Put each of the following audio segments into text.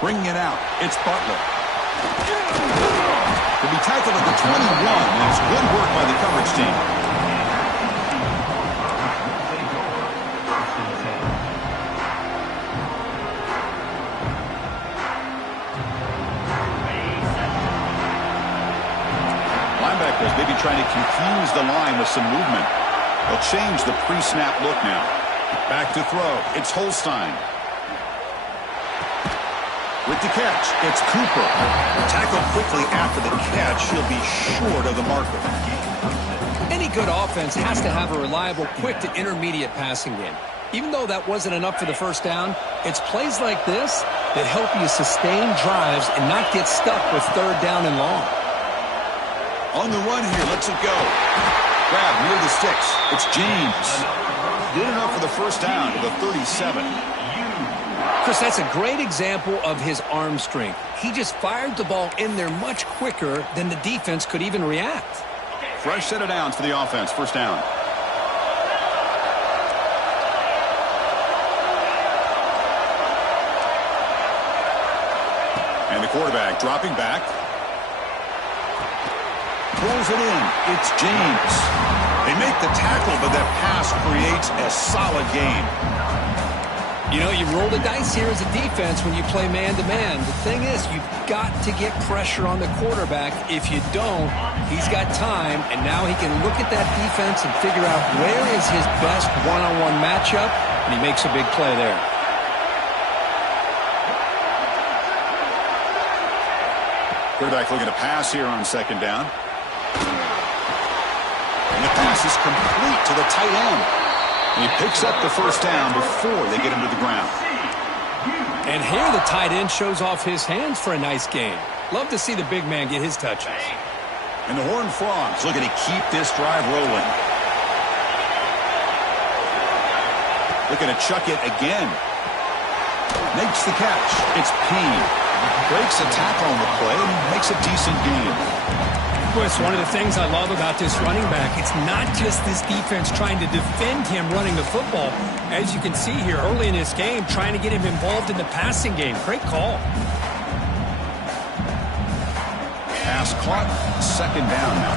Bringing it out, it's Butler. He'll be tackled at the 21, and it's good work by the coverage team. Linebackers maybe trying to confuse the line with some movement. They'll change the pre-snap look now. Back to throw, it's Holstein. With the catch, it's Cooper. Tackled quickly after the catch. He'll be short of the marker. Any good offense has to have a reliable, quick to intermediate passing game. Even though that wasn't enough for the first down, it's plays like this that help you sustain drives and not get stuck with third down and long. On the run here, lets it go. Grab near the sticks. It's James. Good enough for the first down to the 37. Chris, that's a great example of his arm strength. He just fired the ball in there much quicker than the defense could even react. Fresh set of downs for the offense. First down. And the quarterback dropping back. Pulls it in. It's James. They make the tackle, but that pass creates a solid gain. You know, you roll the dice here as a defense when you play man-to-man. The thing is, you've got to get pressure on the quarterback. If you don't, he's got time, and now he can look at that defense and figure out where is his best one-on-one matchup, and he makes a big play there. Quarterback looking to pass here on second down. And the pass is complete to the tight end. And he picks up the first down before they get him to the ground. And here the tight end shows off his hands for a nice gain. Love to see the big man get his touches. And the Horned Frogs looking to keep this drive rolling. Looking to chuck it again. Makes the catch. It's Payne. Breaks a tackle on the play and makes a decent gain. Chris, one of the things I love about this running back, it's not just this defense trying to defend him running the football. As you can see here early in this game, trying to get him involved in the passing game. Great call. Pass caught. Second down now.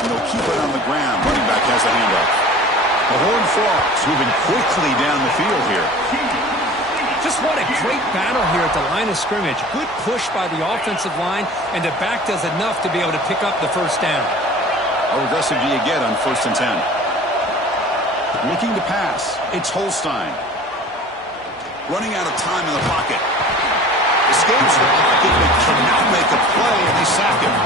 And they'll keep it on the ground. Running back has the handoff. The Horned Frogs moving quickly down the field here. Just what a great battle here at the line of scrimmage. Good push by the offensive line, and the back does enough to be able to pick up the first down. How aggressive do you get on 1st and 10? Looking to pass. It's Holstein. Running out of time in the pocket. Escapes the pocket, but cannot make a play, and they sack him.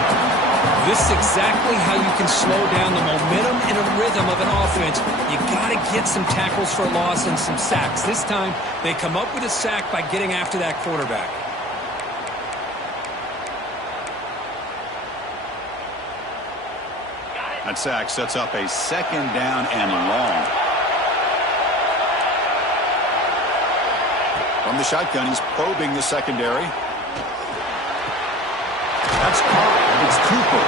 This is exactly how you can slow down the momentum and a rhythm of an offense. You got to get some tackles for loss and some sacks. This time, they come up with a sack by getting after that quarterback. That sack sets up a second down and long. From the shotgun, he's probing the secondary. That's caught. It's Cooper.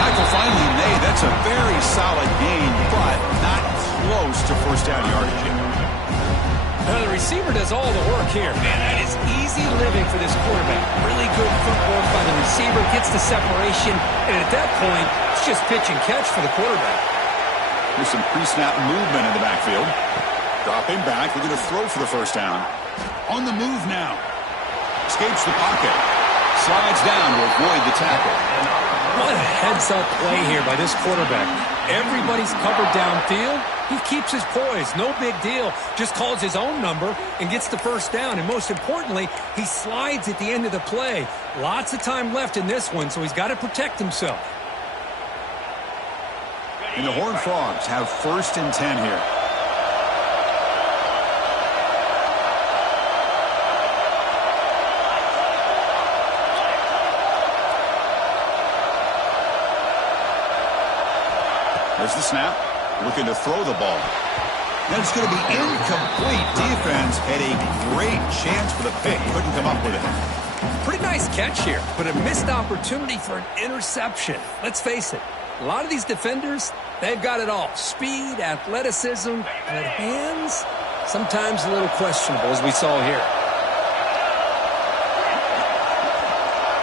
Tackle finally made. That's a very solid gain, but not close to first down yardage yet. Now the receiver does all the work here. Man, that is easy living for this quarterback. Really good footwork by the receiver. Gets the separation. And at that point, it's just pitch and catch for the quarterback. There's some pre-snap movement in the backfield. Dropping back. We're going to throw for the first down. On the move now. Escapes the pocket. Slides down to avoid the tackle. What a heads-up play here by this quarterback. Everybody's covered downfield. He keeps his poise. No big deal. Just calls his own number and gets the first down. And most importantly, he slides at the end of the play. Lots of time left in this one, so he's got to protect himself. And the Horned Frogs have 1st and 10 here. There's the snap. Looking to throw the ball. That's going to be incomplete. Defense had a great chance for the pick. Couldn't come up with it. Pretty nice catch here, but a missed opportunity for an interception. Let's face it, a lot of these defenders, they've got it all. Speed, athleticism, but hands, Sometimes a little questionable, as we saw here.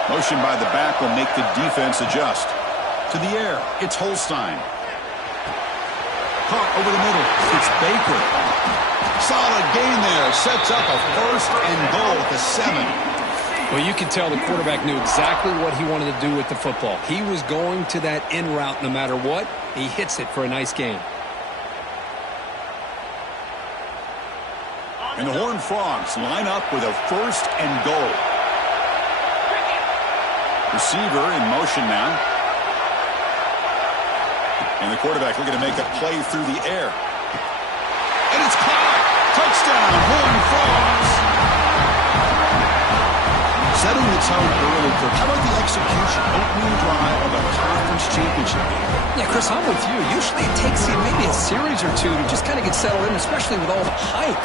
Motion by the back will make the defense adjust. To the air, it's Holstein. Caught over the middle, it's Baker. Solid gain there, sets up a 1st and goal at the 7. Well, you can tell the quarterback knew exactly what he wanted to do with the football. He was going to that in route no matter what. He hits it for a nice gain. And the Horned Frogs line up with a 1st and goal. Receiver in motion now. And the quarterback looking to make a play through the air. And it's caught! Touchdown, Horned Frogs! Setting the tone early, Kirk. How about the execution? Opening drive of a conference championship game. Yeah, Chris, I'm with you. Usually it takes you maybe a series or two to just kind of get settled in, especially with all the hype.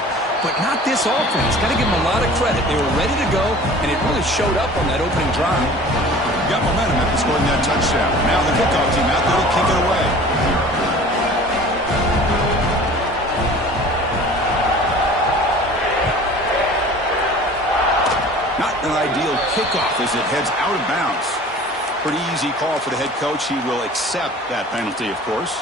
But not this offense. Got to give them a lot of credit. They were ready to go, and it really showed up on that opening drive. Got momentum after scoring that touchdown. Now the kickoff team out there to kick it away. Not an ideal kickoff as it heads out of bounds. Pretty easy call for the head coach. He will accept that penalty, of course.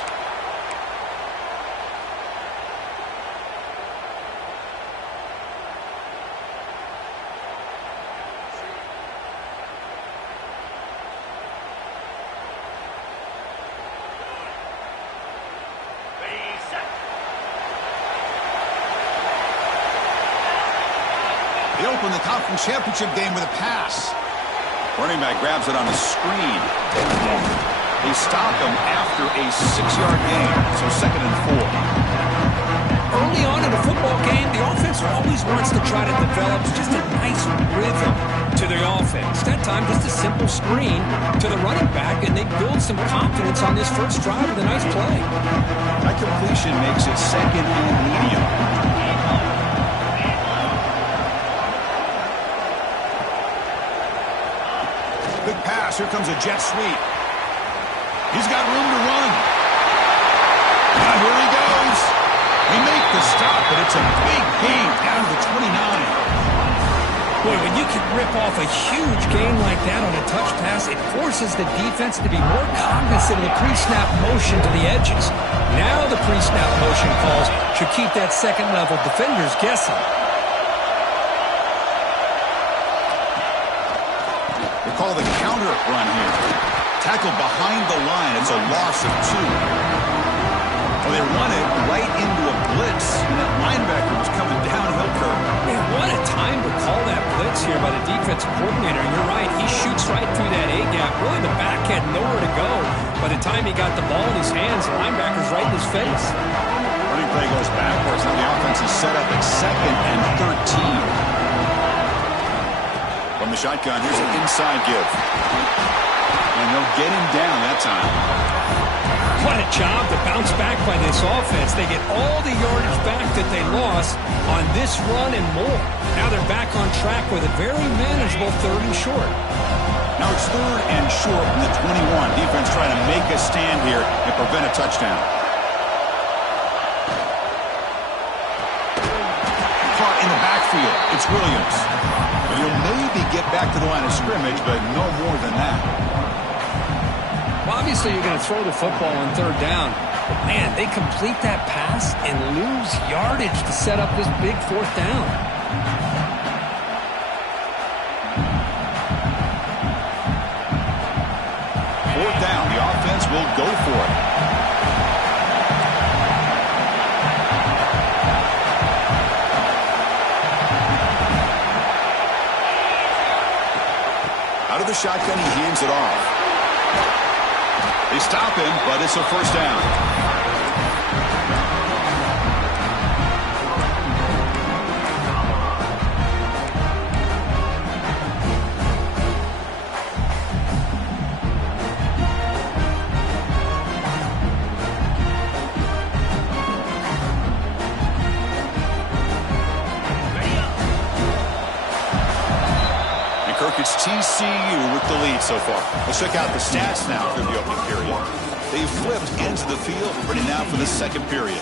They open the conference championship game with a pass. Running back grabs it on the screen. They stop him after a 6-yard gain, so 2nd and 4. Early on in a football game, the offense always wants to try to develop just a nice rhythm to their offense. That time, just a simple screen to the running back, and they build some confidence on this first drive with a nice play. That completion makes it 2nd and medium. Big pass. Here comes a jet sweep. He's got room to run. Now here he goes. They make the stop, but it's a big gain down to the 29. Boy, when you can rip off a huge gain like that on a touch pass, it forces the defense to be more cognizant of the pre-snap motion to the edges. Now the pre-snap motion calls should keep that second-level defenders guessing. They call the counter run here. Tackled behind the line. It's a loss of 2. Well, they run it right into a blitz, and that linebacker was coming downhill curve. Man, what a time to call that blitz here by the defensive coordinator. You're right. He shoots right through that A-gap. Really, the back had nowhere to go. By the time he got the ball in his hands, the linebacker's right in his face. Running play goes backwards. Now the offense is set up at 2nd and 13. From the shotgun, here's an inside give. And they'll get him down that time. What a job to bounce back by this offense. They get all the yardage back that they lost on this run and more. Now they're back on track with a very manageable 3rd and short. Now it's 3rd and short from the 21. Defense trying to make a stand here and prevent a touchdown. Caught in the backfield. It's Williams. He'll maybe get back to the line of scrimmage, but no more than that. Well, obviously you're going to throw the football on 3rd down. But, man, they complete that pass and lose yardage to set up this big 4th down. Fourth down, the offense will go for it. Out of the shotgun, he hands it off. They stop him, but it's a 1st down. It's TCU with the lead so far. Let's check out the stats now through the opening period. They've flipped into the field, ready now for the 2nd period.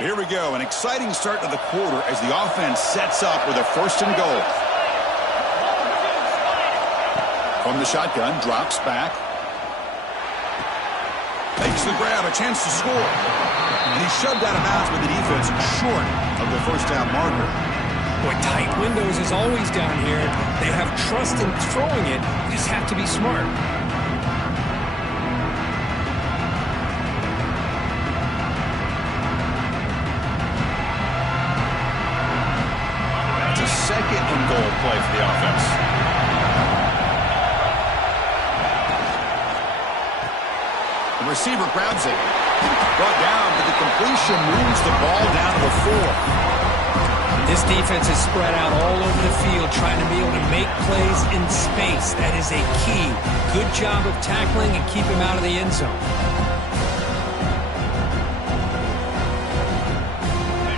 So here we go, an exciting start to the quarter as the offense sets up with a 1st and goal. From the shotgun, drops back. Makes the grab, a chance to score. And he's shoved out of bounds with the defense short of the 1st down marker. Boy, tight windows is always down here. They have trust in throwing it. You just have to be smart. That's a 2nd and goal play for the offense. The receiver grabs it. Brought down, but the completion moves the ball down to the 4. This defense is spread out all over the field trying to be able to make plays in space. That is a key. Good job of tackling and keep him out of the end zone.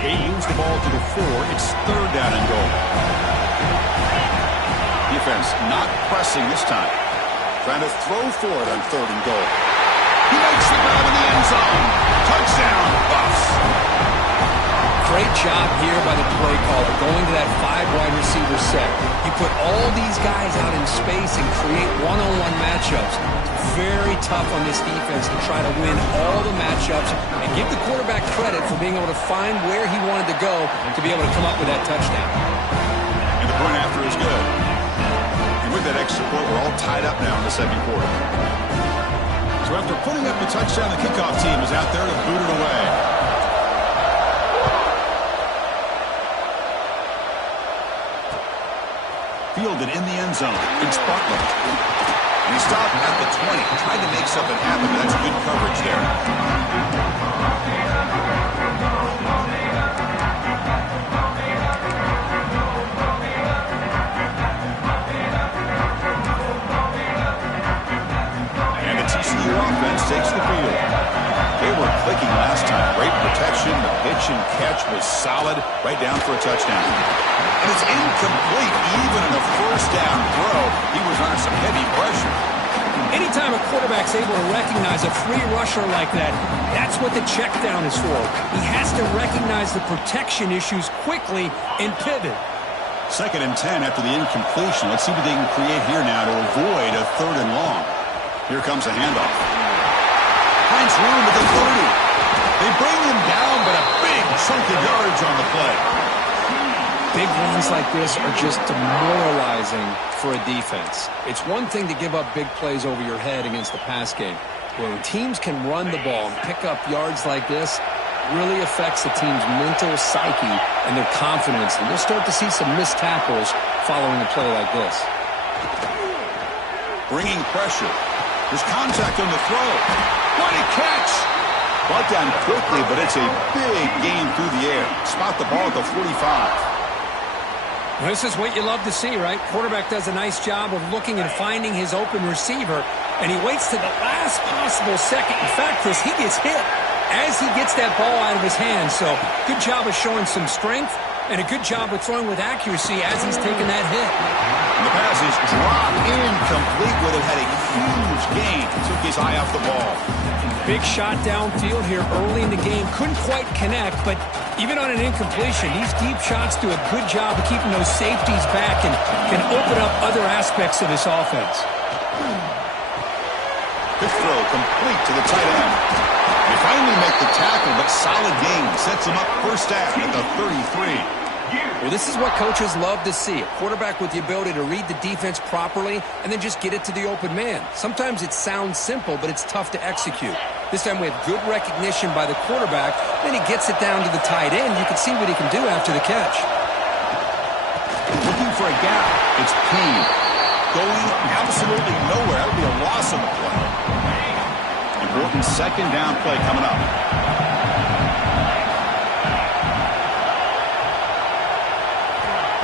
They moves the ball to the 4. It's 3rd down and goal. Defense not pressing this time. Trying to throw for it on 3rd and goal. He makes the grab in the end zone. Touchdown, Buffs. Great job here by the play caller, going to that 5 wide receiver set. You put all these guys out in space and create one-on-one matchups. It's very tough on this defense to try to win all the matchups and give the quarterback credit for being able to find where he wanted to go to be able to come up with that touchdown. And the point after is good. And with that extra point, we're all tied up now in the 2nd quarter. So after putting up the touchdown, the kickoff team is out there to boot it away. Fielded in the end zone. It's Butler. And he stopped at the 20. Tried to make something happen, but that's good coverage there. And the TCU offense takes the field. They were clicking last time. Great protection. The pitch and catch was solid. Right down for a touchdown. And it's incomplete. Even in the 1st down throw, he was under some heavy pressure. Anytime a quarterback's able to recognize a free rusher like that, that's what the check down is for. He has to recognize the protection issues quickly and pivot. 2nd and 10 after the incompletion. Let's see what they can create here now to avoid a 3rd and long. Here comes a handoff. Finds room at the 30. They bring him down, but a big chunk of yardage on the play. Big runs like this are just demoralizing for a defense. It's one thing to give up big plays over your head against the pass game. When teams can run the ball and pick up yards like this, it really affects the team's mental psyche and their confidence. And you'll start to see some missed tackles following a play like this. Bringing pressure. There's contact on the throw. What a catch! Brought down quickly, but it's a big gain through the air. Spot the ball at the 45. Well, this is what you love to see, right? Quarterback does a nice job of looking and finding his open receiver, and he waits to the last possible second. In fact, Chris, he gets hit as he gets that ball out of his hands. So good job of showing some strength and a good job of throwing with accuracy as he's taking that hit. And the pass is dropped incomplete. Would have had a huge gain. Took his eye off the ball. Big shot downfield here early in the game. Couldn't quite connect, but even on an incompletion, these deep shots do a good job of keeping those safeties back and can open up other aspects of this offense. Good throw, complete to the tight end. They finally make the tackle, but solid gain. Sets him up 1st down at the 33. Well, this is what coaches love to see. A quarterback with the ability to read the defense properly and then just get it to the open man. Sometimes it sounds simple, but it's tough to execute. This time we have good recognition by the quarterback. Then he gets it down to the tight end. You can see what he can do after the catch. Looking for a gap. It's Payne. Going absolutely nowhere. That would be a loss on the play. Important 2nd down play coming up.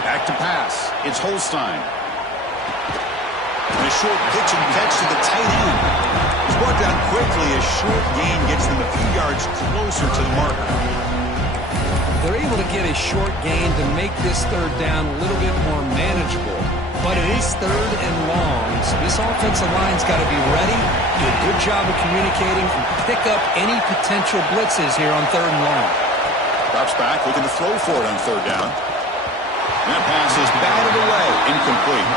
Back to pass. It's Holstein. And a short pitch and catch to the tight end. It's brought down quickly. A short gain gets them a few yards closer to the marker. They're able to get a short gain to make this 3rd down a little bit more manageable. But it is 3rd and long, so this offensive line's got to be ready, do a good job of communicating, and pick up any potential blitzes here on 3rd and long. Drops back, looking to throw for it on third down. That pass is batted away. Incomplete.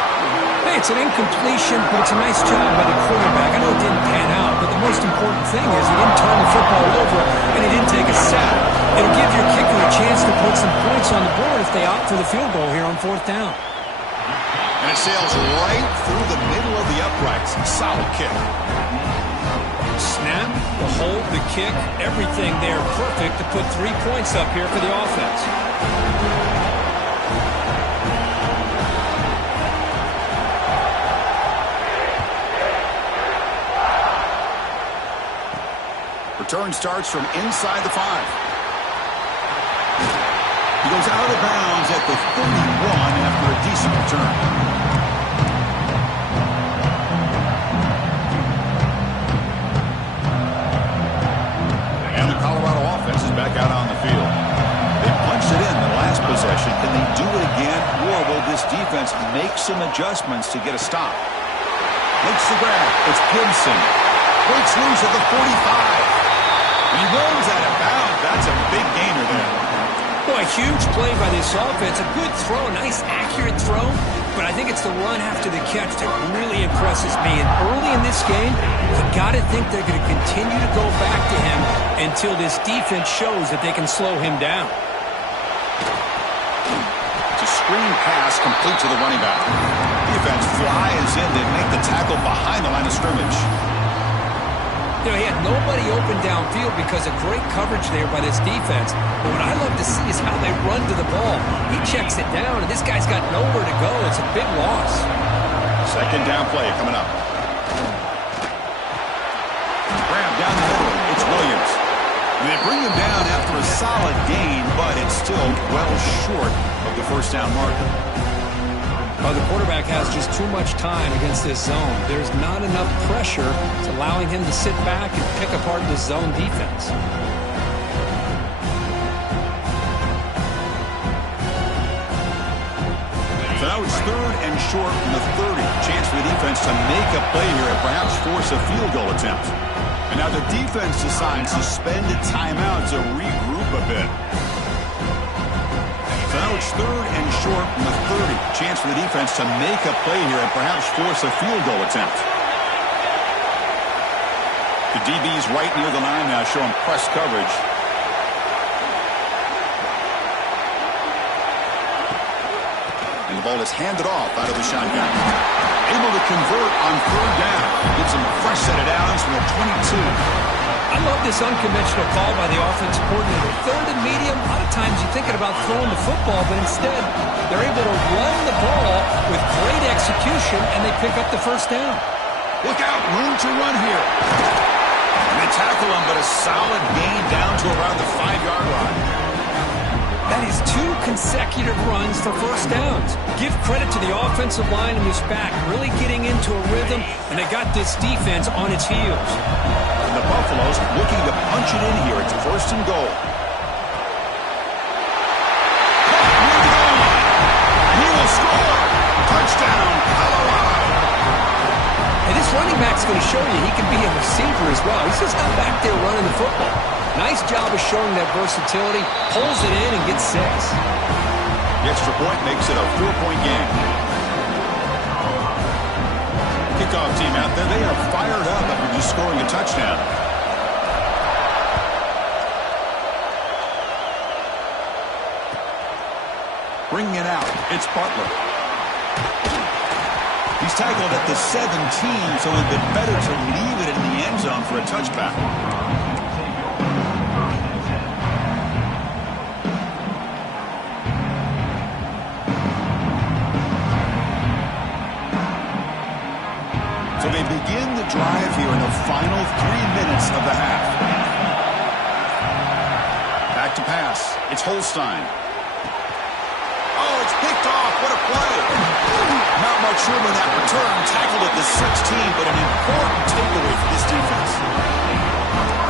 Hey, it's an incompletion, but it's a nice job by the quarterback. I know it didn't pan out, but the most important thing is he didn't turn the football over and he didn't take a sack. It'll give your kicker a chance to put some points on the board if they opt for the field goal here on fourth down. And it sails right through the middle of the uprights. Solid kick. Snap, the hold, the kick, everything there perfect to put 3 points up here for the offense. Return starts from inside the 5. He goes out of bounds at the 31 after a decent return. And the Colorado offense is back out on the field. They punched it in the last possession. Can they do it again, or will this defense make some adjustments to get a stop? Makes the grab. It's Gibson. Breaks loose at the 45. He rolls out of bounds. That's a big gainer there. Boy, huge play by this offense. A good throw, a nice accurate throw. But I think it's the run after the catch that really impresses me. And early in this game, you got to think they're going to continue to go back to him until this defense shows that they can slow him down. It's a screen pass complete to the running back. Defense flies in to make the tackle behind the line of scrimmage. You know, he had nobody open downfield because of great coverage there by this defense. But what I love to see is how they run to the ball. He checks it down, and this guy's got nowhere to go. It's a big loss. Second down play coming up. Grab down the middle. It's Williams. And they bring him down after a solid gain, but it's still well short of the first down marker. The quarterback has just too much time against this zone. There's not enough pressure. It's allowing him to sit back and pick apart the zone defense. So now it's third and short from the 30. Chance for the defense to make a play here and perhaps force a field goal attempt. And now the defense decides to spend a timeout to regroup a bit. So now it's third and short from the 30. Chance for the defense to make a play here and perhaps force a field goal attempt. The DB's right near the line now showing press coverage. And the ball is handed off out of the shotgun. Able to convert on third down. Gives him a fresh set of downs from the 22. I love this unconventional call by the offensive coordinator. Third and medium, a lot of times you're thinking about throwing the football, but instead they're able to run the ball with great execution, and they pick up the first down. Look out, room to run here. And they tackle him, but a solid gain down to around the 5-yard line. That is 2 consecutive runs for first downs. Give credit to the offensive line and his back, really getting into a rhythm, and they got this defense on its heels. And the Buffaloes looking to punch it in here. It's first and goal. He will score. Touchdown, Colorado. And this running back's going to show you he can be a receiver as well. He's just not back there running the football. Nice job of showing that versatility. Pulls it in and gets 6. The extra point makes it a 4-point game. Kickoff team out there, they are fired up after just scoring a touchdown. Bringing it out, it's Butler. He's tackled at the 17, so it would have been better to leave it in the end zone for a touchback. So they begin the drive here in the final 3 minutes of the half. Back to pass. It's Holstein. Oh, it's picked off. What a play. Not much room in that return. Tackled at the 16, but an important takeaway for this defense.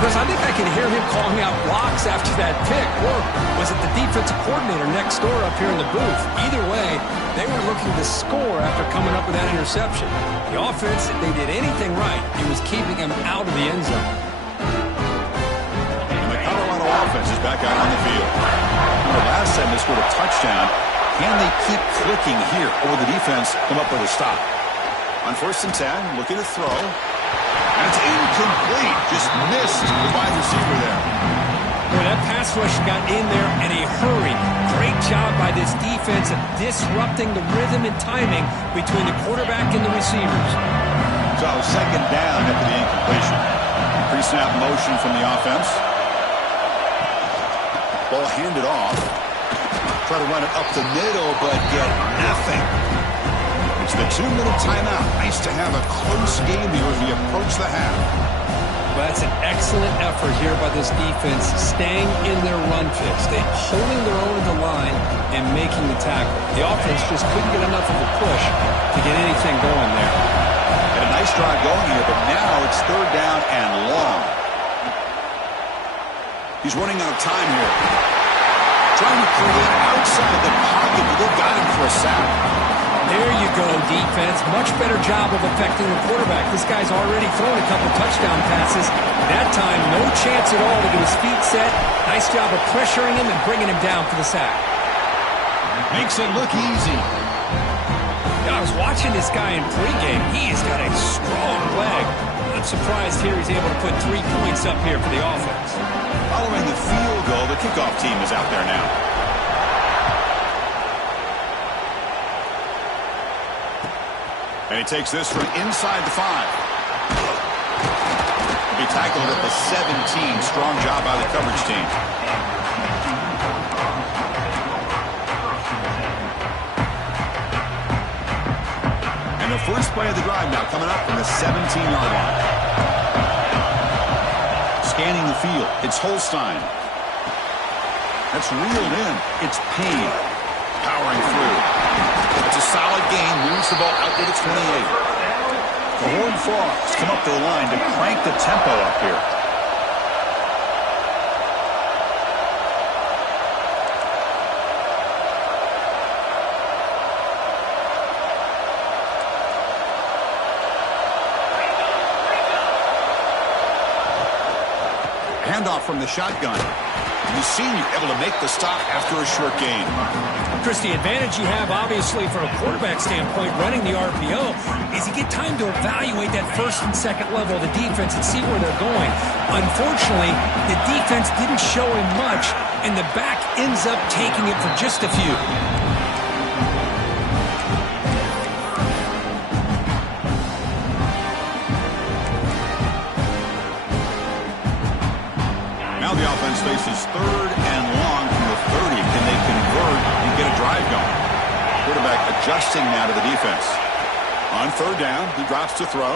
Chris, I think I can hear him calling out blocks after that pick. Or was it the defensive coordinator next door up here in the booth? Either way, they were looking to score after coming up with that interception. The offense, if they did anything right, it was keeping him out of the end zone. And the Colorado offense is back out on the field. Remember, last time they scored a touchdown. Can they keep clicking here, or will the defense come up with a stop? On 1st and 10, looking to throw. And it's incomplete. Just missed the wide receiver there. Boy, that pass rush got in there in a hurry. Great job by this defense of disrupting the rhythm and timing between the quarterback and the receivers. So 2nd down after the incompletion. Pre-snap motion from the offense. Ball handed off. Try to run it up the middle, but get nothing. It's the 2-minute timeout. Nice to have a close game here as we approach the half. Well, that's an excellent effort here by this defense, staying in their run fix. They're holding their own at the line and making the tackle. The offense just couldn't get enough of a push to get anything going there. Had a nice drive going here, but now it's 3rd down and long. He's running out of time here. Trying to create outside the pocket, but they got him for a sack. There you go, defense. Much better job of affecting the quarterback. This guy's already thrown a couple touchdown passes. That time, no chance at all to get his feet set. Nice job of pressuring him and bringing him down for the sack. Makes it look easy. I was watching this guy in pregame. He has got a strong leg. Not surprised here he's able to put 3 points up here for the offense. Following the field goal, the kickoff team is out there now. And he takes this from inside the 5. He'll be tackled at the 17. Strong job by the coverage team. And the first play of the drive now coming up from the 17-yard line. Scanning the field, it's Holstein. That's reeled in. It's Payne. Powering through. It's a solid gain. Moves the ball out to the 28. The Horned Frogs come up to the line to crank the tempo up here. Handoff from the shotgun. The senior able to make the stop after a short gain. Chris, the advantage you have, obviously, from a quarterback standpoint, running the RPO, is you get time to evaluate that 1st and 2nd level of the defense and see where they're going. Unfortunately, the defense didn't show him much, and the back ends up taking it for just a few. Now the offense faces 3rd and long from the 30. Can they convert and get a drive going? Quarterback adjusting now to the defense. On 3rd down, he drops to throw.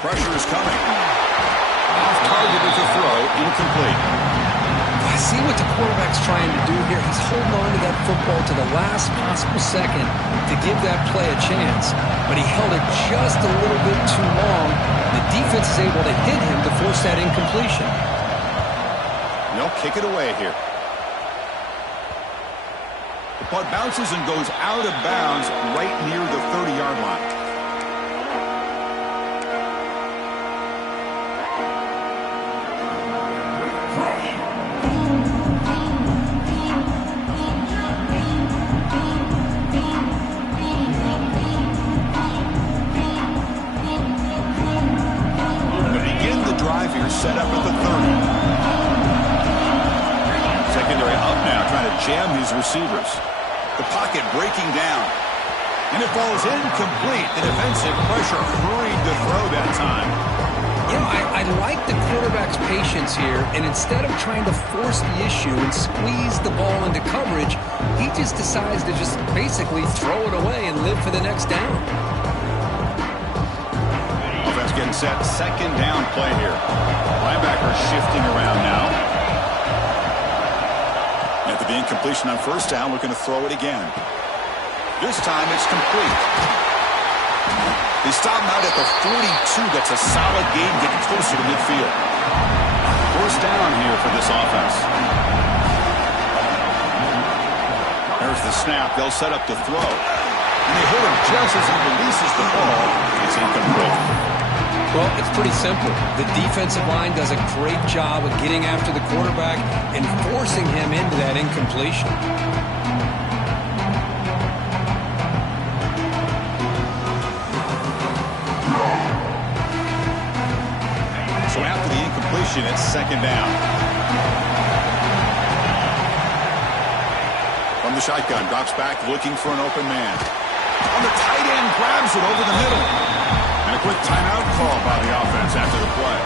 Pressure is coming. Off target with the throw, incomplete. I see what the quarterback's trying to do here. He's holding on to that football to the last possible second to give that play a chance. But he held it just a little bit too long. The defense is able to hit him to force that incompletion. They'll kick it away here. The punt bounces and goes out of bounds right near the 30-yard line. To begin the drive here, set up at the 30. Secondary up now, trying to jam these receivers. The pocket breaking down. And it falls incomplete. The defensive pressure hurried to throw that time. You know, I like the quarterback's patience here, and instead of trying to force the issue and squeeze the ball into coverage, he just decides to just basically throw it away and live for the next down. Offense getting set. 2nd down play here. Linebacker shifting around now. After the incompletion on 1st down, looking to throw it again. This time it's complete. They stop him out at the 42. That's a solid gain, getting closer to midfield. 1st down here for this offense. There's the snap. They'll set up to throw. And they hit him just as he releases the ball. It's incomplete. Well, it's pretty simple. The defensive line does a great job of getting after the quarterback and forcing him into that incompletion. So after the incompletion, it's second down. From the shotgun, drops back looking for an open man. On the tight end, grabs it over the middle. And a quick timeout call by the offense after the play.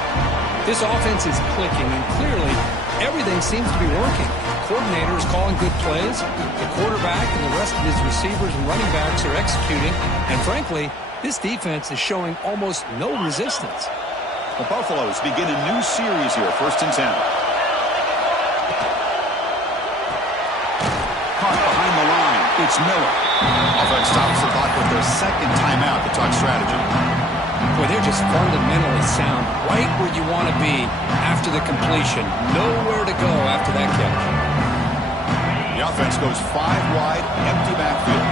This offense is clicking, and clearly everything seems to be working. The coordinator is calling good plays. The quarterback and the rest of his receivers and running backs are executing. And frankly, this defense is showing almost no resistance. The Buffaloes begin a new series here, 1st and 10. Caught behind the line. It's Miller. Offense stops the clock with their second timeout to talk strategy. Boy, they're just fundamentally sound, right where you want to be after the completion. Nowhere to go after that catch. The offense goes 5 wide, empty backfield.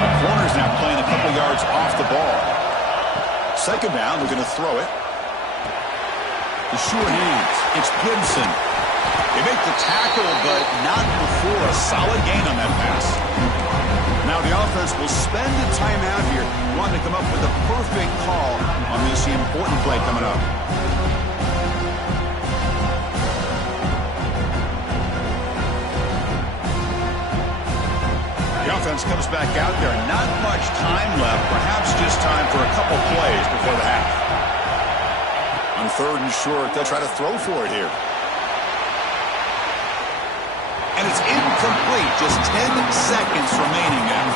The corner's now playing a couple yards off the ball. Second down, they're going to throw it. The sure hands. It's Gibson. They make the tackle, but not before a solid gain on that pass. Now the offense will spend a timeout here, wanting to come up with a perfect call on this important play coming up. The offense comes back out there. Not much time left. Perhaps just time for a couple plays before the half. On 3rd and short, they'll try to throw for it here. And it's incomplete. Just 10 seconds remaining now.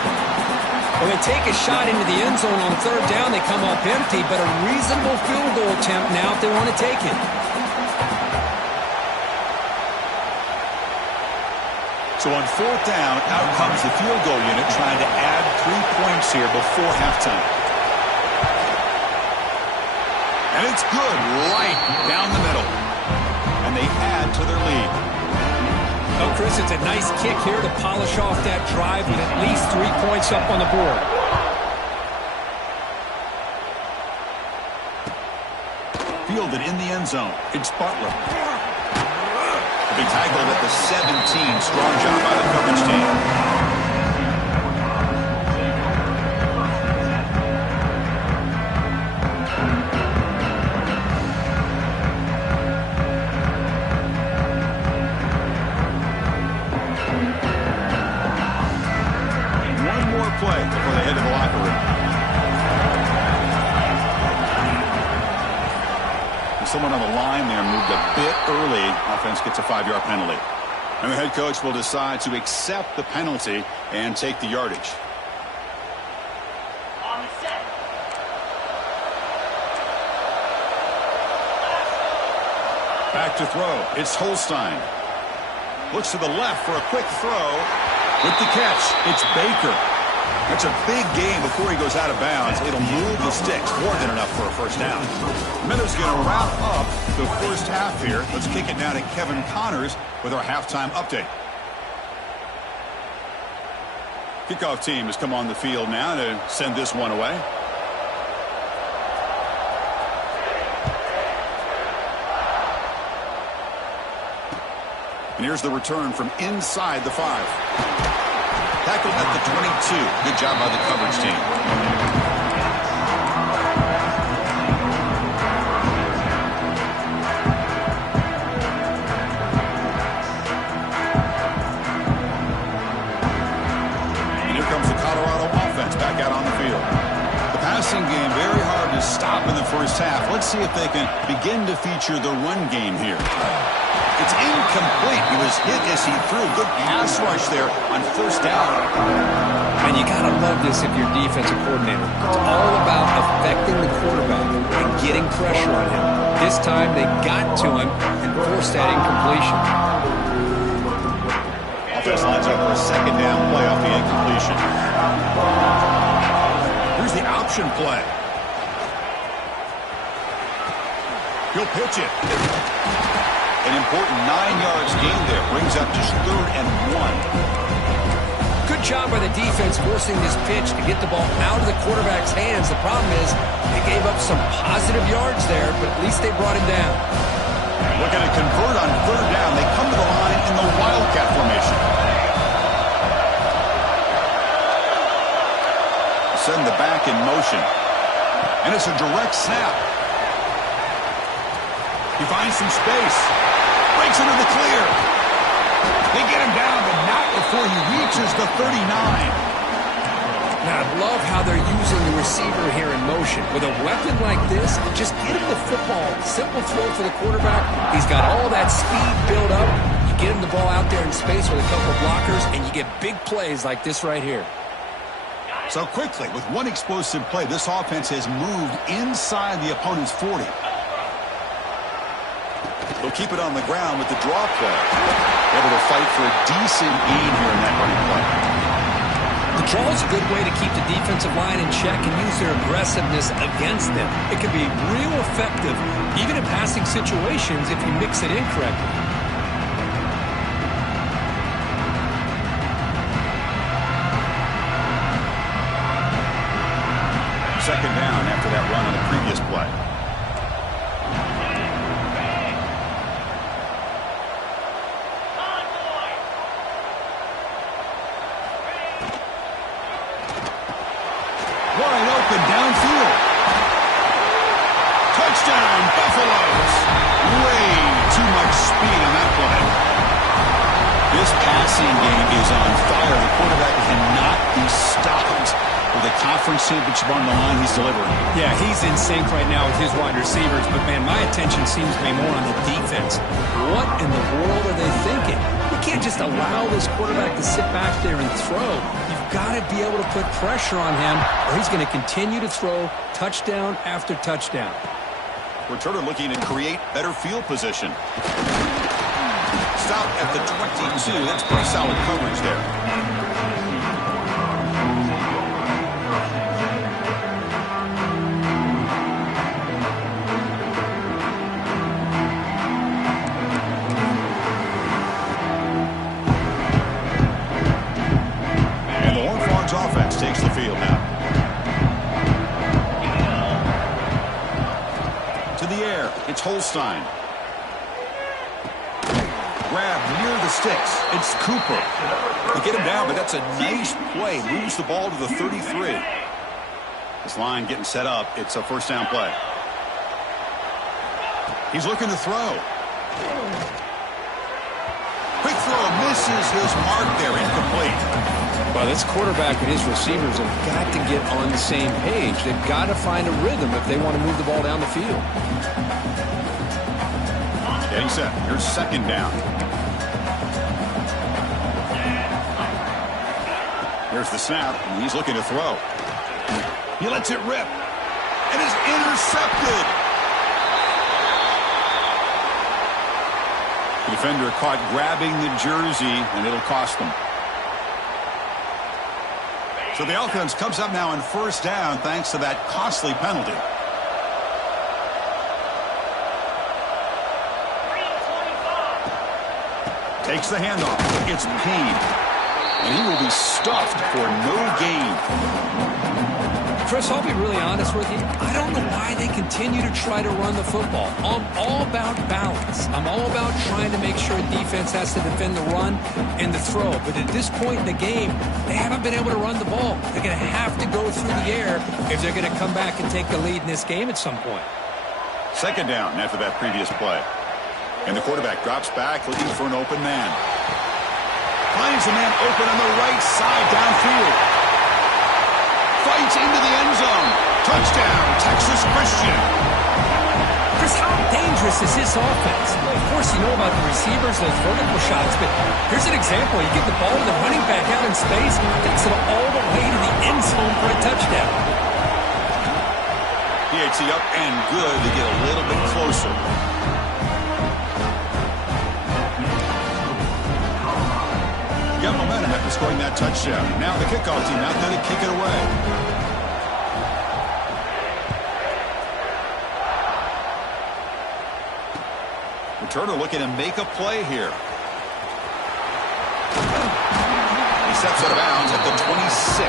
When they take a shot into the end zone on 3rd down, they come up empty, but a reasonable field goal attempt now if they want to take it. So on 4th down, out comes the field goal unit trying to add 3 points here before halftime. And it's good, right down the middle. And they add to their lead. Oh, Chris, it's a nice kick here to polish off that drive with at least 3 points up on the board. Fielded in the end zone. It's Butler. Big tackle at the 17. Strong job by the coverage team. One more play before they head to the locker room. Someone on the line there moved a bit early. Offense gets a 5-yard penalty. And the head coach will decide to accept the penalty and take the yardage. On the set. Back to throw. It's Holstein. Looks to the left for a quick throw. With the catch, it's Baker. That's a big gain before he goes out of bounds. It'll move the sticks. More than enough for a first down. Miller's going to wrap up the first half here. Let's kick it now to Kevin Connors with our halftime update. Kickoff team has come on the field now to send this one away. And here's the return from inside the 5. Tackled at the 22. Good job by the coverage team. And here comes the Colorado offense back out on the field. The passing game very hard to stop in the first half. Let's see if they can begin to feature the run game here. It's incomplete. He was hit as he threw. Good pass rush there on first down. And you got to love this if you're defensive coordinator. It's all about affecting the quarterback and getting pressure on him. This time they got to him and forced that incompletion. Offense lines up for a second down play off the incompletion. Here's the option play. He'll pitch it. An important 9 yards gain there. Brings up just 3rd and 1. Good job by the defense forcing this pitch to get the ball out of the quarterback's hands. The problem is they gave up some positive yards there, but at least they brought him down. Looking to convert on third down. They come to the line in the Wildcat formation. Send the back in motion. And it's a direct snap. He finds some space. Breaks into the clear. They get him down, but not before he reaches the 39. Now, I love how they're using the receiver here in motion. With a weapon like this, just get him the football. Simple throw for the quarterback. He's got all that speed built up. You get him the ball out there in space with a couple of blockers, and you get big plays like this right here. So quickly, with one explosive play, this offense has moved inside the opponent's 40. They'll keep it on the ground with the draw play. Able to fight for a decent gain here in that running play. The draw is a good way to keep the defensive line in check and use their aggressiveness against them. It can be real effective, even in passing situations, if you mix it in correctly. Second down after that run on the previous play. Wide open downfield. Touchdown, Buffaloes. Way too much speed on that play. This passing game is on fire. The quarterback cannot be stopped. With a conference championship on the line, he's delivering. Yeah, he's in sync right now with his wide receivers, but, man, my attention seems to be more on the defense. What in the world are they thinking? You can't just allow this quarterback to sit back there and throw. You've got to be able to put pressure on him, or he's going to continue to throw touchdown after touchdown. Returner looking to create better field position. Stop at the 22. That's pretty solid coverage there. Offense takes the field now. To the air, it's Holstein. Grab near the sticks. It's Cooper. They get him down, but that's a nice play. Moves the ball to the 33. This line getting set up. It's a first down play. He's looking to throw. Quick throw misses his mark there. Incomplete. Well, this quarterback and his receivers have got to get on the same page. They've got to find a rhythm if they want to move the ball down the field. Getting set. Here's second down. Here's the snap, and he's looking to throw. He lets it rip, and is intercepted. The defender caught grabbing the jersey, and it'll cost them. So the offense comes up now on first down thanks to that costly penalty. Takes the handoff. It's Payne. And he will be stuffed for no gain. Chris, I'll be really honest with you. I don't know why they continue to try to run the football. I'm all about balance. I'm all about trying to make sure defense has to defend the run and the throw. But at this point in the game, they haven't been able to run the ball. They're going to have to go through the air if they're going to come back and take the lead in this game at some point. Second down after that previous play. And the quarterback drops back looking for an open man. Finds a man open on the right side downfield. Fights into the end zone. Touchdown, Texas Christian. Chris, how dangerous is this offense? Well, of course, you know about the receivers, those vertical shots, but here's an example. You get the ball to the running back out in space, takes it all the way to the end zone for a touchdown. PAT up and good to get a little bit closer. Got momentum after scoring that touchdown. Now the kickoff team out there to kick it away. Returner looking to make a play here. He steps out of bounds at the 26.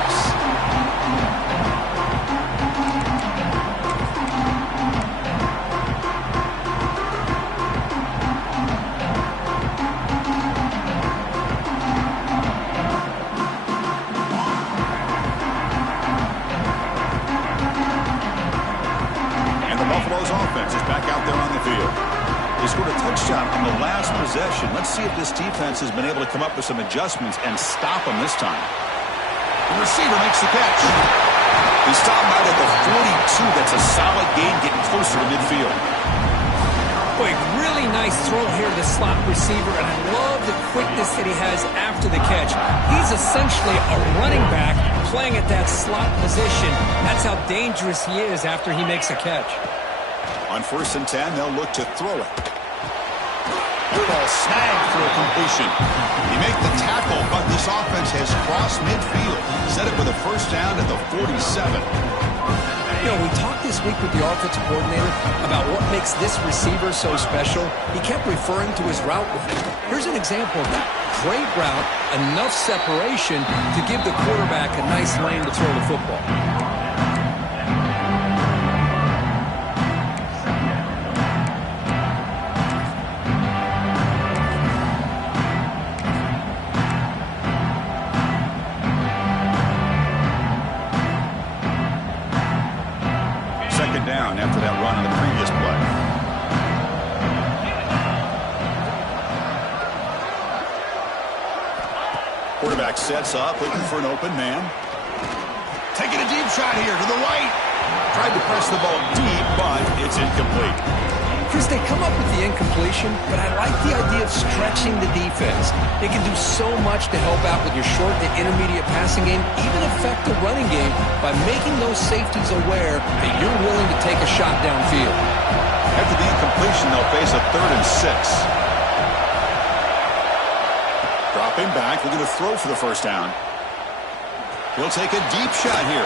Buffalo's offense is back out there on the field. They scored a touchdown on the last possession. Let's see if this defense has been able to come up with some adjustments and stop them this time. The receiver makes the catch. He stopped out at the 42. That's a solid gain getting closer to midfield. Boy, really nice throw here to the slot receiver, and I love the quickness that he has after the catch. He's essentially a running back playing at that slot position. That's how dangerous he is after he makes a catch. On 1st and 10, they'll look to throw it. The ball snagged for a completion. He made the tackle, but this offense has crossed midfield. Set it with a first down at the 47. You know, we talked this week with the offensive coordinator about what makes this receiver so special. He kept referring to his route with him. Here's an example of that. Great route, enough separation to give the quarterback a nice lane to throw the football. Down after that run on the previous play. Quarterback sets up, looking for an open man. Taking a deep shot here to the right. Tried to press the ball deep, but it's incomplete. Chris, they come up with the incompletion, but I like the idea of stretching the defense. They can do so much to help out with your short to intermediate passing game, even affect the running game by making those safeties aware that you're willing to take a shot downfield. After the incompletion, they'll face a 3rd and 6. Dropping back, looking to throw for the first down. He'll take a deep shot here.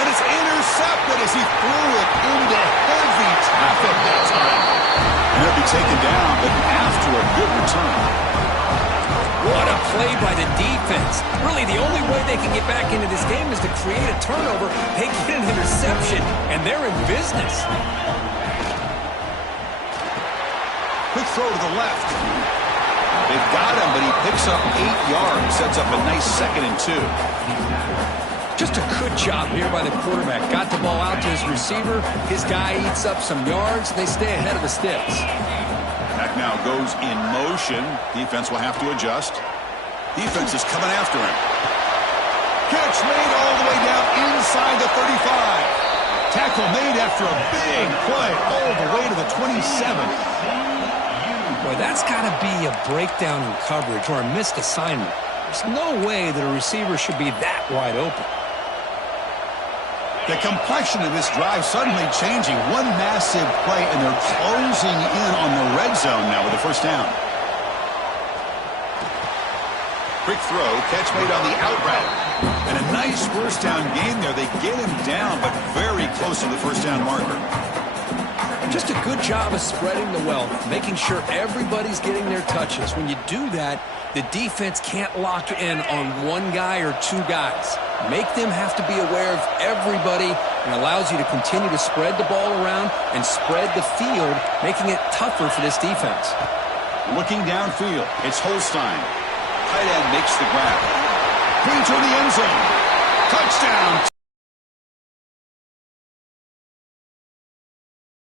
And it's intercepted as he threw it into heavy traffic that time. And he'll be taken down, but after a good return. What a play by the defense. Really, the only way they can get back into this game is to create a turnover. They get an interception, and they're in business. Quick throw to the left. They've got him, but he picks up 8 yards. Sets up a nice 2nd and 2. Just a good job here by the quarterback. Got the ball out to his receiver. His guy eats up some yards. They stay ahead of the sticks. Back now goes in motion. Defense will have to adjust. Defense is coming after him. Catch made all the way down inside the 35. Tackle made after a big play all the way to the 27. Boy, that's got to be a breakdown in coverage or a missed assignment. There's no way that a receiver should be that wide open. The complexion of this drive suddenly changing. One massive play, and they're closing in on the red zone now with the first down. Quick throw, catch made on the out route. And a nice first down gain there. They get him down, but very close to the first down marker. Just a good job of spreading the wealth, making sure everybody's getting their touches. When you do that, the defense can't lock in on one guy or 2 guys. Make them have to be aware of everybody, and allows you to continue to spread the ball around and spread the field, making it tougher for this defense. Looking downfield, it's Holstein. Tight end makes the grab. Clean to the end zone. Touchdown.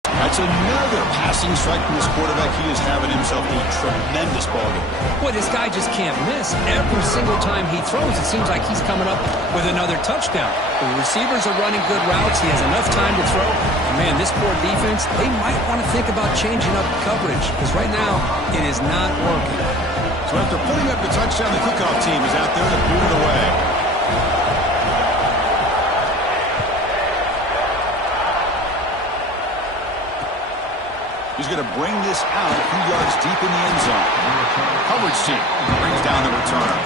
That's another passing strike from this quarterback. He is having himself a tremendous ball game. Boy, this guy just can't miss. Every single time he throws, it seems like he's coming up with another touchdown. The receivers are running good routes. He has enough time to throw. And man, this poor defense, they might want to think about changing up coverage, because right now it is not working. So after putting up the touchdown, the kickoff team is out there to boot it away. He's going to bring this out a few yards deep in the end zone. Coverage team brings down the returner.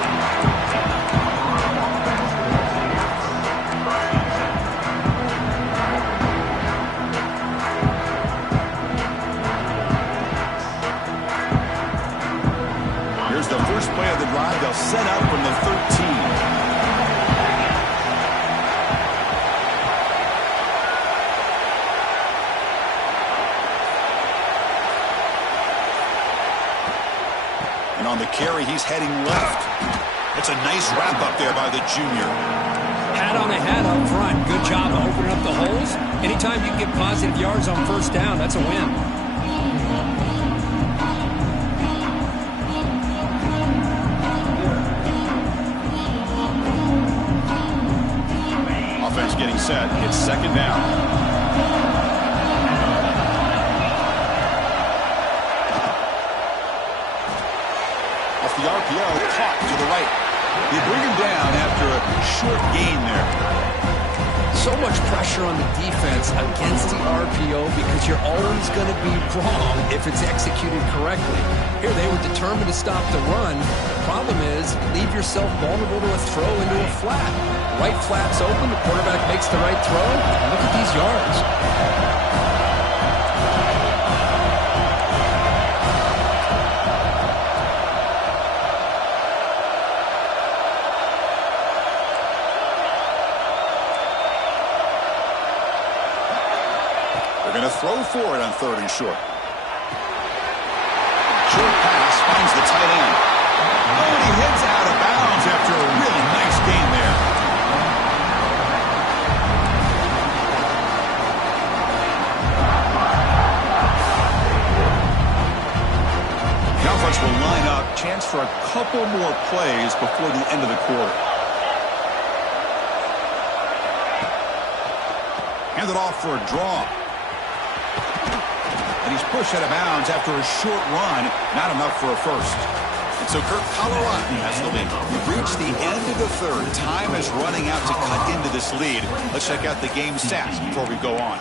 Here's the first play of the drive. They'll set up from the 13. carry. He's heading left. It's a nice wrap up there by the junior. Hat on a hat up front. Good job of opening up the holes. Anytime you get positive yards on first down, that's a win. Offense getting set. It's second down. Off the RPO, caught to the right. They bring him down after a short gain there. So much pressure on the defense against the RPO because you're always going to be wrong if it's executed correctly. Here they were determined to stop the run. The problem is leave yourself vulnerable to a throw into a flat. Right flat's open, the quarterback makes the right throw. Look at these yards. They're going to throw for it on third and short. Short pass finds the tight end. Oh, and he heads out of bounds after a really nice gain there. The offense will line up. Chance for a couple more plays before the end of the quarter. Hand it off for a draw. And he's pushed out of bounds after a short run. Not enough for a first. And so Kirk, Colorado has the lead. We've reached the end of the third. Time is running out to cut into this lead. Let's check out the game stats before we go on.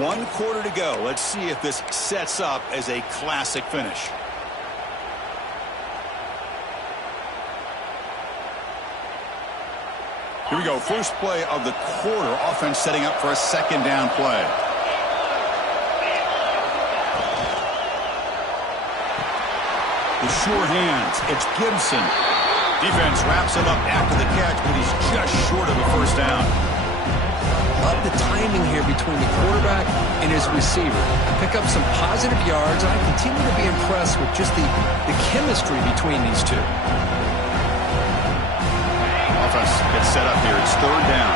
1 quarter to go. Let's see if this sets up as a classic finish. Here we go. First play of the quarter. Offense setting up for a second down play. The sure hands. It's Gibson. Defense wraps him up after the catch, but he's just short of a first down. Love the timing here between the quarterback and his receiver. Pick up some positive yards, and I continue to be impressed with just the chemistry between these two. Offense gets set up here. It's third down.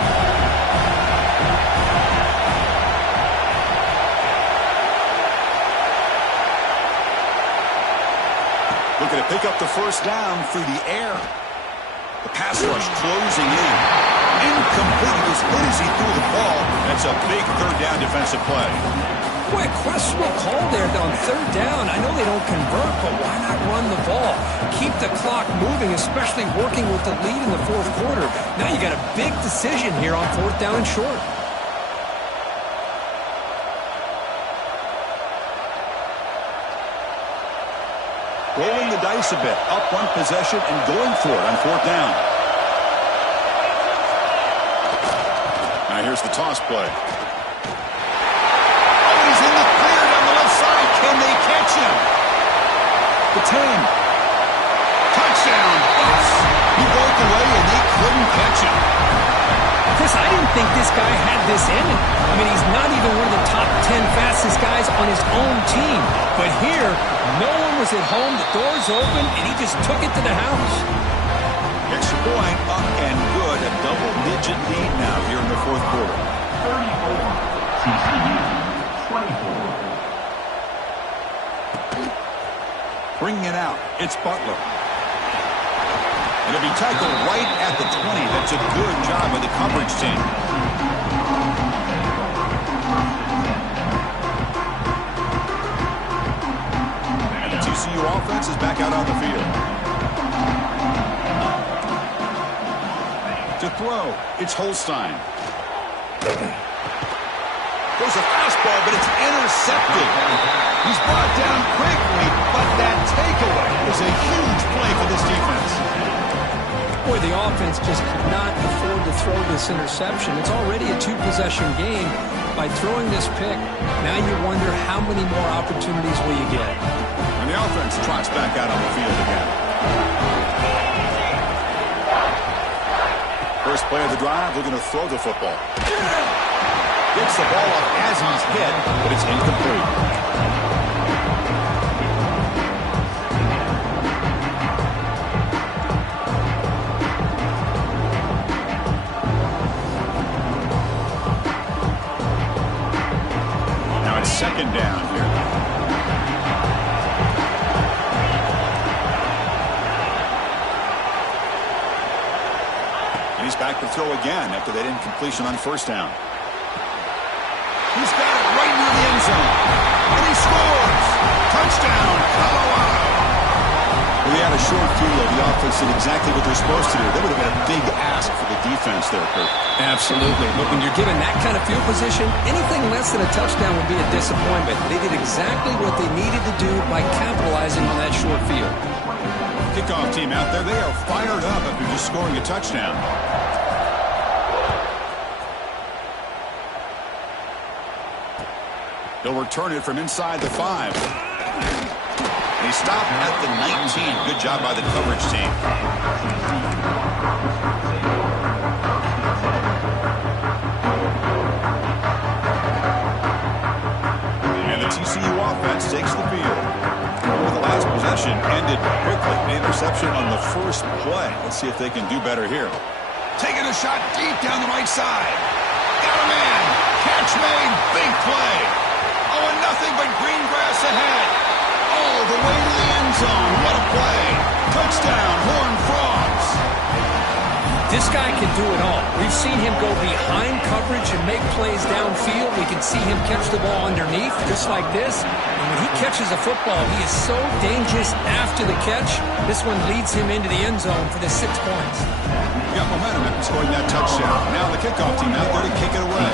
Looking to pick up the first down through the air. The pass rush closing in. Incomplete. He was good as he threw the ball. That's a big third down defensive play. Boy, a questionable call there on third down. I know they don't convert, but why not run the ball? Keep the clock moving, especially working with the lead in the fourth quarter. Now you got a big decision here on fourth down and short. Rolling the dice a bit. Up one possession and going for it on fourth down. Now here's the toss play. Oh, he's in the clear down the left side. Can they catch him? The 10. Touchdown. Bucks. He broke away and they couldn't catch him. Chris, I didn't think this guy had this in him. I mean, he's not even one of the top 10 fastest guys on his own team. But here, no one was at home, the door's open, and he just took it to the house. Extra point, up and good. A double-digit lead now here in the fourth quarter. 34, TCU, 24. Bringing it out, it's Butler. And it'll be tackled right at the 20. That's a good job by the coverage team. And the TCU offense is back out on the field. To throw, it's Holstein. There's a fastball, but it's intercepted. He's brought down quickly, but that takeaway is a huge play for this defense. Boy, the offense just could not afford to throw this interception. It's already a two-possession game. By throwing this pick, now you wonder how many more opportunities will you get. And the offense trots back out on the field again. First play of the drive, looking to throw the football. Gets the ball up as he's hit, but it's incomplete. second down here. And he's back to throw again after that incompletion on first down. He's got it right near the end zone. And he scores! Touchdown, Colorado! Well, they had a short field. The offense did exactly what they're supposed to do. That would have been a big ask for the defense there, Kurt. Absolutely. But when you're given that kind of field position, anything less than a touchdown would be a disappointment. They did exactly what they needed to do by capitalizing on that short field. Kickoff team out there, they are fired up after just scoring a touchdown. They'll return it from inside the 5. And he stopped at the 19. Good job by the coverage team. And the TCU offense takes the field. Over the last possession ended quickly. An interception on the first play. Let's see if they can do better here. Taking a shot deep down the right side. Got a man. Catch made. Big play. Oh, and nothing but green grass ahead. All the way to the end zone. What a play. Touchdown, Horned Frogs. This guy can do it all. We've seen him go behind coverage and make plays downfield. We can see him catch the ball underneath, just like this. And when he catches a football, he is so dangerous after the catch. This one leads him into the end zone for the 6 points. Got momentum after scoring that touchdown. Now the kickoff team out there to kick it away.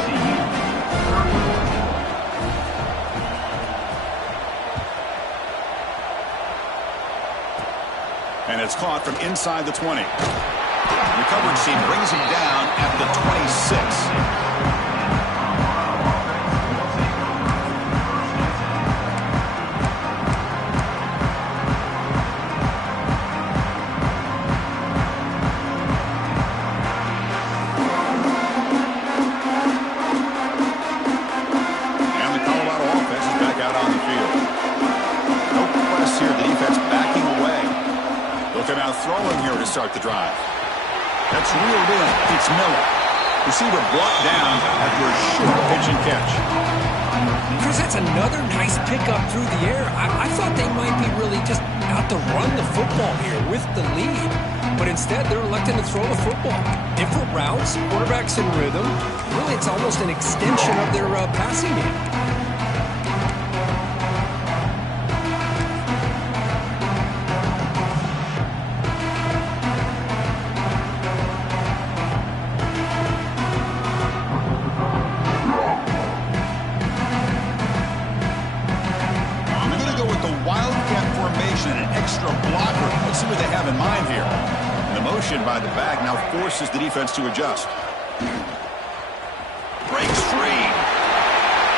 And it's caught from inside the 20. The coverage team brings him down at the 26. And the Colorado offense is back out on the field. No press here. The defense backing away. Looking out throwing here to start the drive. That's reeled in. It's Miller. Receiver brought down after a short pitch and catch. Chris, that's another nice pickup through the air. I thought they might be really just out to run the football here with the lead. But instead, they're electing to throw the football. Different routes, quarterbacks in rhythm. Really, it's almost an extension of their passing game. By the back now forces the defense to adjust. Breaks free.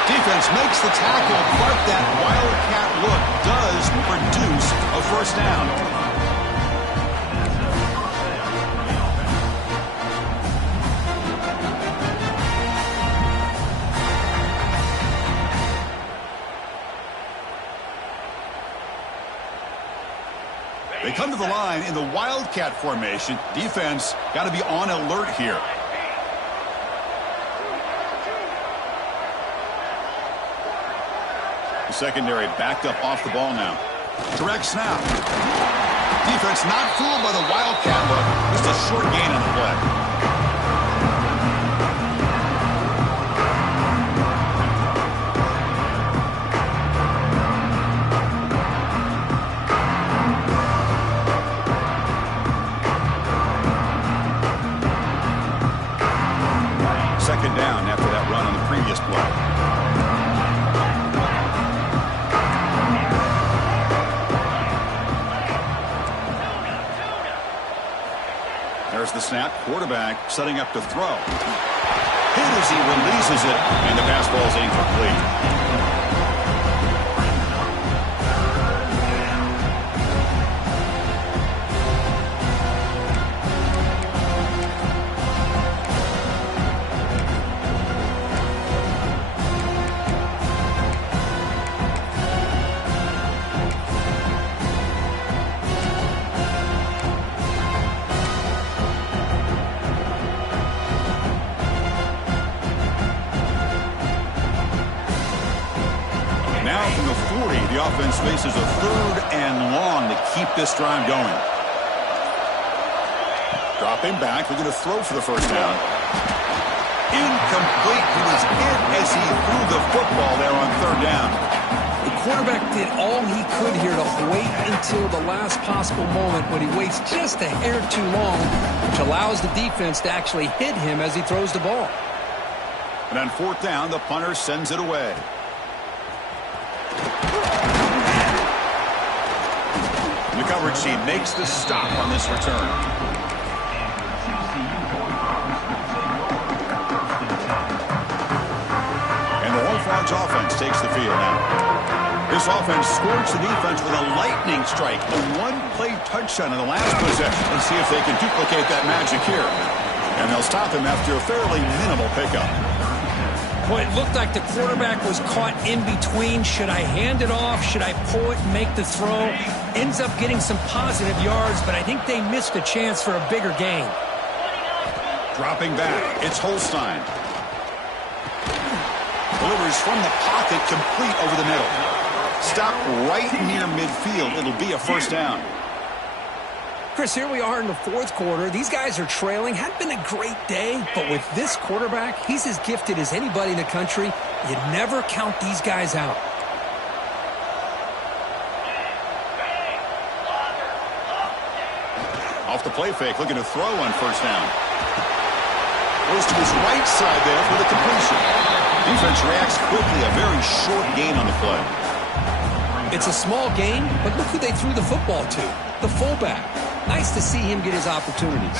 Defense makes the tackle, but that wildcat look does produce a first down. They come to the line in the wildcat formation. Defense got to be on alert here. The secondary backed up off the ball now. Direct snap. Defense not fooled by the wildcat look. Just a short gain on the play. Second down after that run on the previous play. There's the snap. Quarterback setting up to throw. Hit as he releases it, and the pass ball is incomplete. The offense faces a 3rd and long to keep this drive going. Dropping back, looking to throw for the first down. Incomplete. He was hit as he threw the football there on 3rd down. The quarterback did all he could here to wait until the last possible moment, but he waits just a hair too long, which allows the defense to actually hit him as he throws the ball. And on 4th down, the punter sends it away. The coverage team makes the stop on this return. And the Horned Frogs offense takes the field now. This offense scorched the defense with a lightning strike, a one-play touchdown in the last possession. Let's see if they can duplicate that magic here. And they'll stop him after a fairly minimal pickup. Well, it looked like the quarterback was caught in between. Should I hand it off? Should I pull it and make the throw? Ends up getting some positive yards, but I think they missed a chance for a bigger gain. Dropping back, it's Holstein. Delivers from the pocket, complete over the middle. Stop right near midfield. It'll be a first down. Chris, here we are in the 4th quarter. These guys are trailing. Had been a great day, but with this quarterback, he's as gifted as anybody in the country. You never count these guys out. Off the play fake, looking to throw on first down. Goes to his right side there for the completion. Defense reacts quickly. A very short gain on the play. It's a small gain, but look who they threw the football to. The fullback. Nice to see him get his opportunities.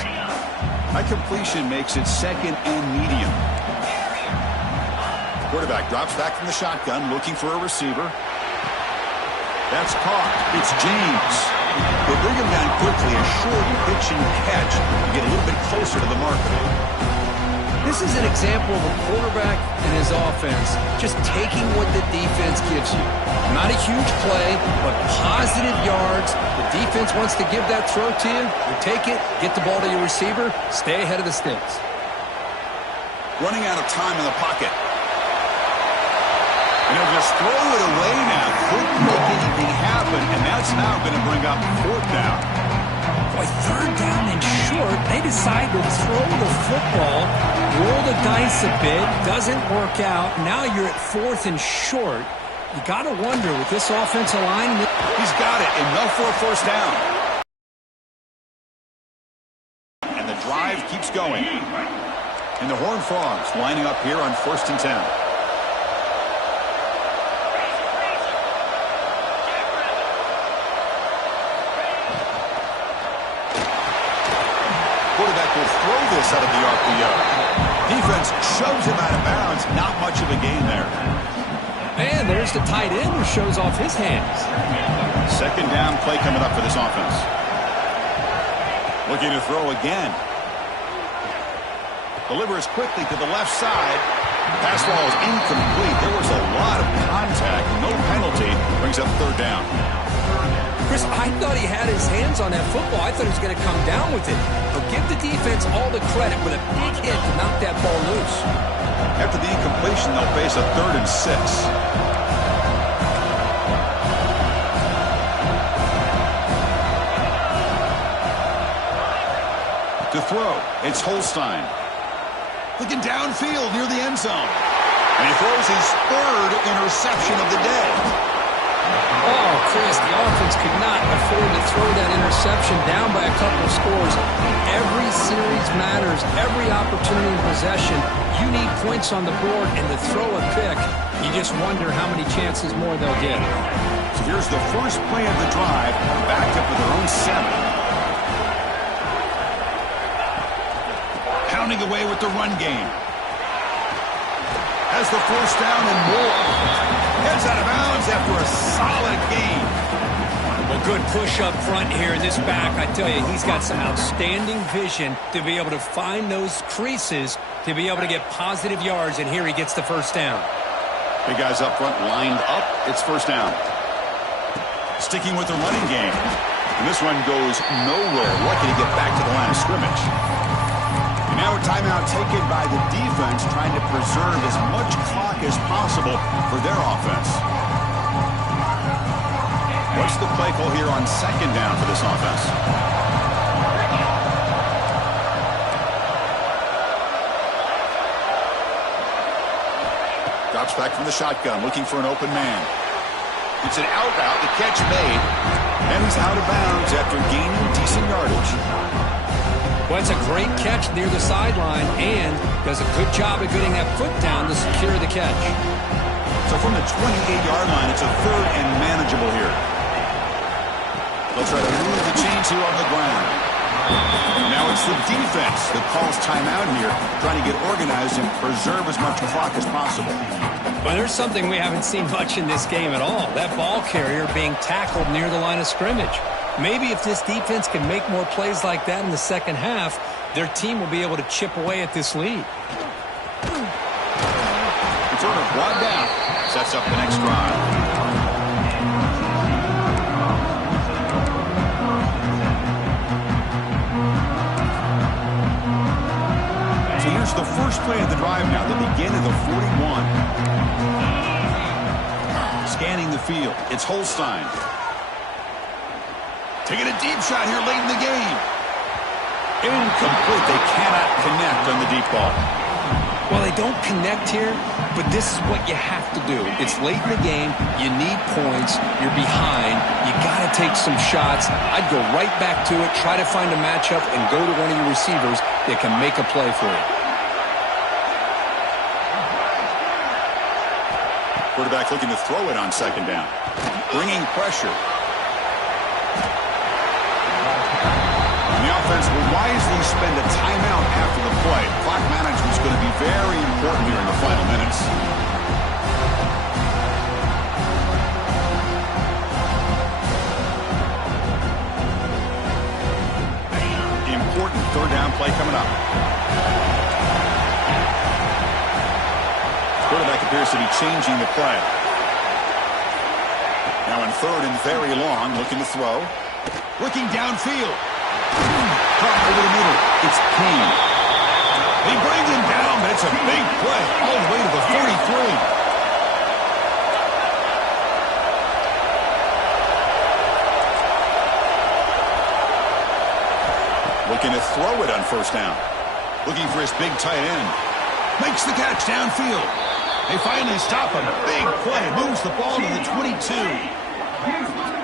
That completion makes it 2nd and medium. Quarterback drops back from the shotgun, looking for a receiver. That's caught. It's James. They bring him down quickly, a short pitch and catch to get a little bit closer to the marker. This is an example of a quarterback and his offense just taking what the defense gives you. Not a huge play, but positive yards. The defense wants to give that throw to you. You take it, get the ball to your receiver, stay ahead of the sticks. Running out of time in the pocket. And he'll just throw it away now. Couldn't make anything happen, and that's now going to bring up 4th down. Boy, 3rd down and short. They decide to throw the football, roll the dice a bit, doesn't work out. Now you're at 4th and short. You got to wonder with this offensive line. He's got it. Enough for a first down. And the drive keeps going. And the Horned Frogs lining up here on 1st and 10. Quarterback will throw this out of the RPO. Defense shoves him out of bounds. Not much of a gain there. And there's the tight end who shows off his hands. 2nd down play coming up for this offense. Looking to throw again. Delivers quickly to the left side. Pass ball is incomplete. There was a lot of contact. No penalty. Brings up 3rd down. Chris, I thought he had his hands on that football. I thought he was going to come down with it. But give the defense all the credit with a big hit to knock that ball loose. After the incompletion, they'll face a 3rd and 6. To throw, it's Holstein. Looking downfield near the end zone. And he throws his 3rd interception of the day. Oh, Chris, the offense could not afford to throw that interception down by a couple of scores. Every series matters. Every opportunity in possession. You need points on the board, and to throw a pick, you just wonder how many chances more they'll get. So here's the first play of the drive, backed up with their own 7. Pounding away with the run game. Has the first down and more. Heads out of bounds after a solid gain. Well, good push up front here in this back. I tell you, he's got some outstanding vision to be able to find those creases, to be able to get positive yards, and here he gets the first down. Big guys up front lined up. It's first down. Sticking with the running game. And this one goes nowhere. Lucky to get back to the line of scrimmage. And now a timeout taken by the defense, trying to preserve as much clock as possible for their offense. What's the play call here on second down for this offense? Drops back from the shotgun, looking for an open man. It's an out route, the catch made, and he's out of bounds after gaining decent yardage. Well, it's a great catch near the sideline and does a good job of getting that foot down to secure the catch. So from the 28-yard line, it's a third and manageable here. They'll try to move the chains here on the ground. Now it's the defense that calls timeout here, trying to get organized and preserve as much clock as possible. Well, there's something we haven't seen much in this game at all. That ball carrier being tackled near the line of scrimmage. Maybe if this defense can make more plays like that in the second half, their team will be able to chip away at this lead. Returner brought down. Sets up the next drive. So here's the first play of the drive now, the beginning of the 41. Scanning the field, it's Holstein. Taking a deep shot here late in the game. Incomplete. They cannot connect on the deep ball. Well, they don't connect here, but this is what you have to do. It's late in the game. You need points. You're behind. You got to take some shots. I'd go right back to it, try to find a matchup, and go to one of your receivers that can make a play for you. Quarterback looking to throw it on second down. Bringing pressure. And the offense will wisely spend a timeout after the play. Clock management is going to be very important here in the final minutes. Important third down play coming up. Quarterback appears to be changing the play. Now in third and very long, looking to throw. Looking downfield. Caught over the middle. It's King. They bring him down, but it's a big play all the way to the 43. Looking to throw it on first down. Looking for his big tight end. Makes the catch downfield. They finally stop him. Big play. Moves the ball to the 22.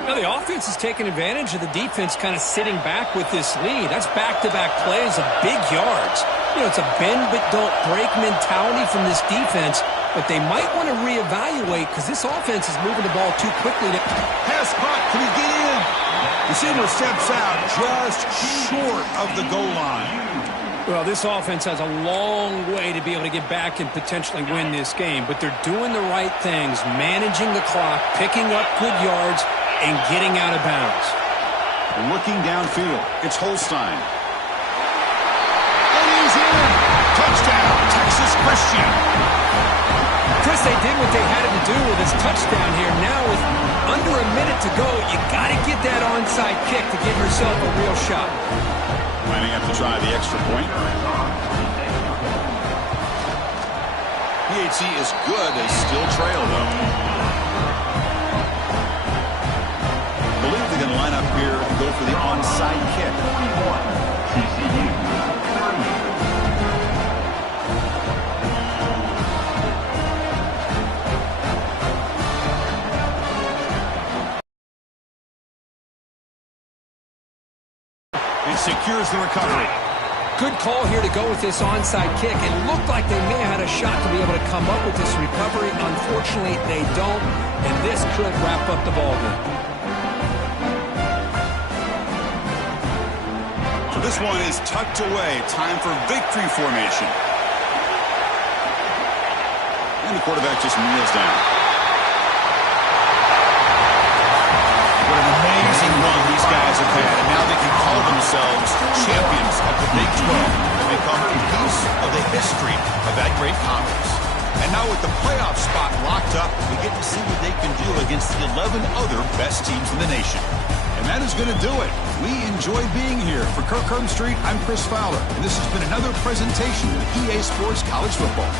Now the offense is taking advantage of the defense kind of sitting back with this lead. That's back-to-back plays of big yards. You know, it's a bend but don't break mentality from this defense, but they might want to reevaluate because this offense is moving the ball too quickly. Pass caught. Can he get in? Receiver steps out just short of the goal line. Well, this offense has a long way to be able to get back and potentially win this game, but they're doing the right things, managing the clock, picking up good yards, and getting out of bounds. Looking downfield, it's Holstein. And he's in. Touchdown, Texas Christian. Chris, they did what they had to do with his touchdown here. Now with under a minute to go, you got to get that onside kick to give yourself a real shot. Lining up to try the extra point. PHC is good. They still trail, though. I believe they're going to line up here and go for the onside kick. TCU 30. And secures the recovery. Good call here to go with this onside kick. It looked like they may have had a shot to be able to come up with this recovery. Unfortunately, they don't, and this could wrap up the ballgame. So this one is tucked away. Time for victory formation. And the quarterback just kneels down. What an amazing run these guys have had, and now they can call themselves champions of the Big 12 and become a piece of the history of that great conference. And now with the playoff spot locked up, we get to see what they can do against the 11 other best teams in the nation. And that is going to do it. We enjoyed being here. For Kirk Herbstreit, I'm Chris Fowler, and this has been another presentation of EA Sports College Football.